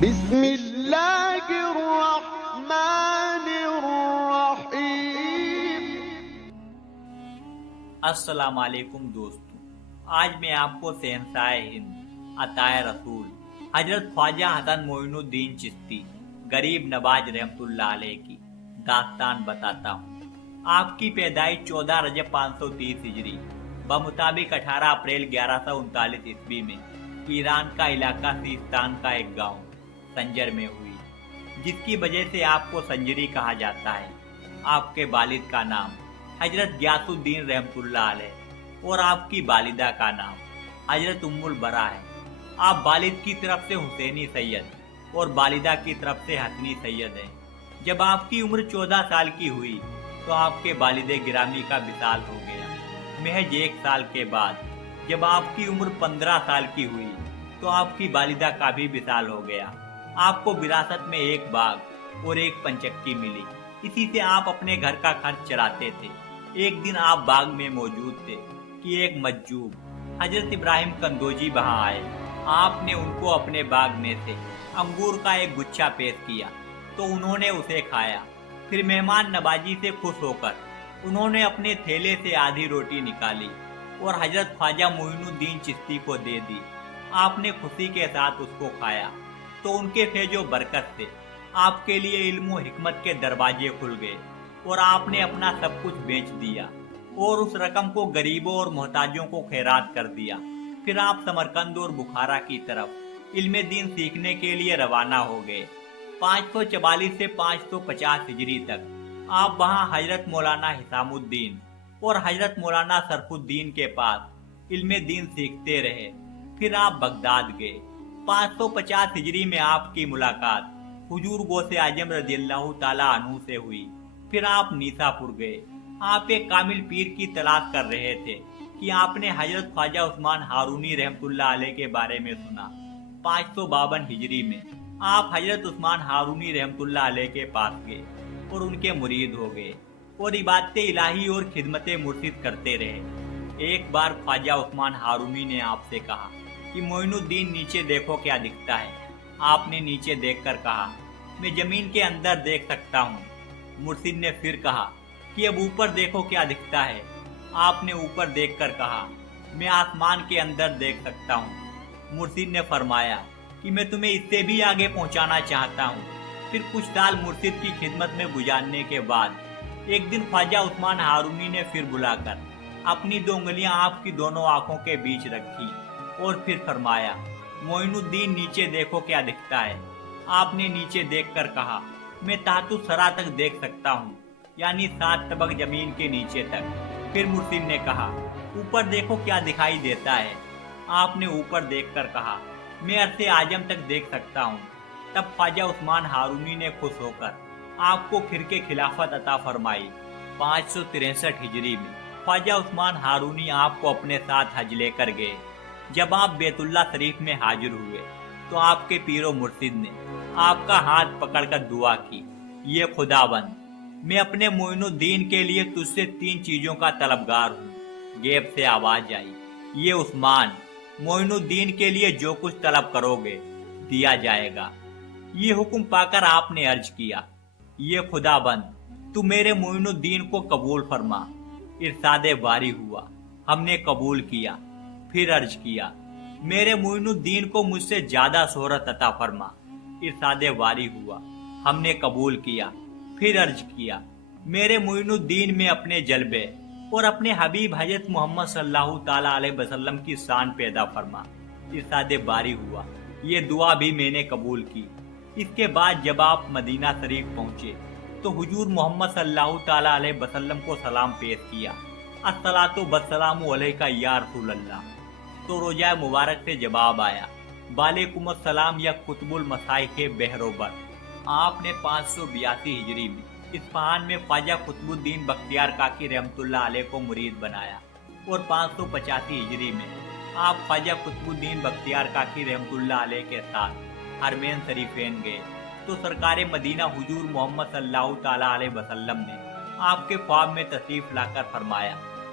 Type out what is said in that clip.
بسم اللہ الرحمن الرحیم۔ السلام علیکم دوستو، آج میں آپ کو شہنشاہ ہند عطائے رسول حضرت خواجہ حسن معین الدین چشتی غریب نواز رحمت اللہ علیہ کی داستان بتاتا ہوں۔ آپ کی پیدائش 14 رجب 530 ہجری بمطابق 18 اپریل 1139 عیسوی میں ایران کا علاقہ سیستان کا ایک گاؤں سنجر میں ہوئی، جس کی وجہ سے آپ کو سنجری کہا جاتا ہے۔ آپ کے والد کا نام حضرت غیاث الدین رحمت اللہ علیہ اور آپ کی والدہ کا نام حضرت ام البرا ہے۔ آپ والد کی طرف سے حسینی سید اور والدہ کی طرف سے حسنی سید ہیں۔ جب آپ کی عمر 14 سال کی ہوئی تو آپ کے والد گرامی کا وصال ہو گیا۔ محض 1 سال کے بعد جب آپ کی عمر 15 سال کی ہوئی تو آپ کی والدہ کا بھی وصال ہو گیا۔ آپ کو وراثت میں ایک باغ اور ایک پنچکی ملی، اسی سے آپ اپنے گھر کا خرچ چلاتے تھے۔ ایک دن آپ باغ میں موجود تھے کہ ایک مجذوب حضرت ابراہیم کندوجی وہاں آئے۔ آپ نے ان کو اپنے باغ میں سے انگور کا ایک گچھا پیش کیا تو انہوں نے اسے کھایا۔ پھر مہمان نوازی سے خوش ہو کر انہوں نے اپنے تھیلے سے آدھی روٹی نکالی اور حضرت خواجہ معین الدین چشتی کو دے دی۔ آپ نے خوشی کے ساتھ اس کو کھایا تو ان کے فیض و برکت سے آپ کے لیے علم و حکمت کے دروازے کھل گئے اور آپ نے اپنا سب کچھ بیچ دیا اور اس رقم کو غریبوں اور محتاجوں کو خیرات کر دیا۔ پھر آپ سمرقند اور بخارا کی طرف علم دین سیکھنے کے لیے روانہ ہو گئے۔ 544 سے 550 ہجری تک آپ وہاں حضرت مولانا حسام الدین اور حضرت مولانا شرف الدین کے پاس علم دین سیکھتے رہے۔ پھر آپ بغداد گئے۔ 550 ہجری میں آپ کی ملاقات حضور غوث اعظم رضی اللہ تعالیٰ عنہ سے ہوئی۔ پھر آپ نیسا پور گئے۔ آپ ایک کامل پیر کی تلاش کر رہے تھے کہ آپ نے حضرت خواجہ عثمان ہارونی رحمت اللہ علیہ کے بارے میں سنا۔ 552 ہجری میں آپ حضرت عثمان ہارونی رحمت اللہ علیہ کے پاس گئے اور ان کے مرید ہو گئے اور عبادت الہی اور خدمت مرشد کرتے رہے۔ ایک بار خواجہ عثمان ہارونی نے آپ سے کہا کہ معین الدین نیچے دیکھو کیا دکھتا ہے۔ آپ نے نیچے دیکھ کر کہا میں زمین کے اندر دیکھ سکتا ہوں۔ مرشد نے پھر کہا کہ اب اوپر دیکھو کیا دکھتا ہے۔ آپ نے اوپر دیکھ کر کہا میں آسمان کے اندر دیکھ سکتا ہوں۔ مرشد نے فرمایا کہ میں تمہیں اس سے بھی آگے پہنچانا چاہتا ہوں۔ پھر کچھ سال مرشد کی خدمت میں گزارنے کے بعد ایک دن خواجہ عثمان ہارونی نے پھر بلا کر اپنی 2 انگلیاں آپ کی دونوں آنکھوں کے بیچ رکھی اور پھر فرمایا معین الدین نیچے دیکھو کیا دکھتا ہے۔ آپ نے نیچے دیکھ کر کہا میں تحت الثری تک دیکھ سکتا ہوں، یعنی 7 طبق زمین کے نیچے تک۔ پھر مرشد نے کہا اوپر دیکھو کیا دکھائی دیتا ہے۔ آپ نے اوپر دیکھ کر کہا میں عرص اعظم تک دیکھ سکتا ہوں۔ تب خواجہ عثمان ہارونی نے خوش ہو کر آپ کو پھر کے خلافت عطا فرمائی۔ 563 ہجری میں خواجہ عثمان ہارونی آپ کو اپنے ساتھ حج لے کر گئے۔ جب آپ بیت اللہ شریف میں حاضر ہوئے تو آپ کے پیر و مرشد نے آپ کا ہاتھ پکڑ کر دعا کی، یہ خداوند میں اپنے معین الدین کے لیے تجھ سے 3 چیزوں کا طلبگار ہوں۔ غیب سے آواز آئی یہ عثمان معین الدین کے لیے جو کچھ طلب کرو گے دیا جائے گا۔ یہ حکم پا کر آپ نے عرض کیا یہ خداوند تو میرے معین الدین کو قبول فرما۔ ارشاد باری ہوا ہم نے قبول کیا۔ پھر عرض کیا میرے معین الدین کو مجھ سے زیادہ شہرت عطا فرما۔ ارشاد واری ہوا ہم نے قبول کیا۔ پھر عرض کیا میرے معین الدین میں اپنے جلبے اور اپنے حبیب حضرت محمد صلی اللہ تعالیٰ علیہ وسلم کی شان پیدا فرما۔ ارشاد باری ہوا یہ دعا بھی میں نے قبول کی۔ اس کے بعد جب آپ مدینہ شریف پہنچے تو حضور محمد صلی اللہ تعالیٰ علیہ وسلم کو سلام پیش کیا، الصلاۃ والسلام علیک یا رسول اللہ۔ تو روزہ مبارک سے جواب آیا وعلیکم السلام یا قطب المشائخ بہروبر۔ آپ نے 582 ہجری میں اصفہان میں خواجہ قطب الدین بختیار کاکی رحمت اللہ علیہ کو مرید بنایا اور 585 ہجری میں آپ خواجہ قطب الدین بختیار کاکی رحمت اللہ علیہ کے ساتھ حرمین شریفین گئے تو سرکار مدینہ حضور محمد صلی اللہ تعالیٰ علیہ وسلم نے آپ کے خواب میں تشریف لا کر فرمایا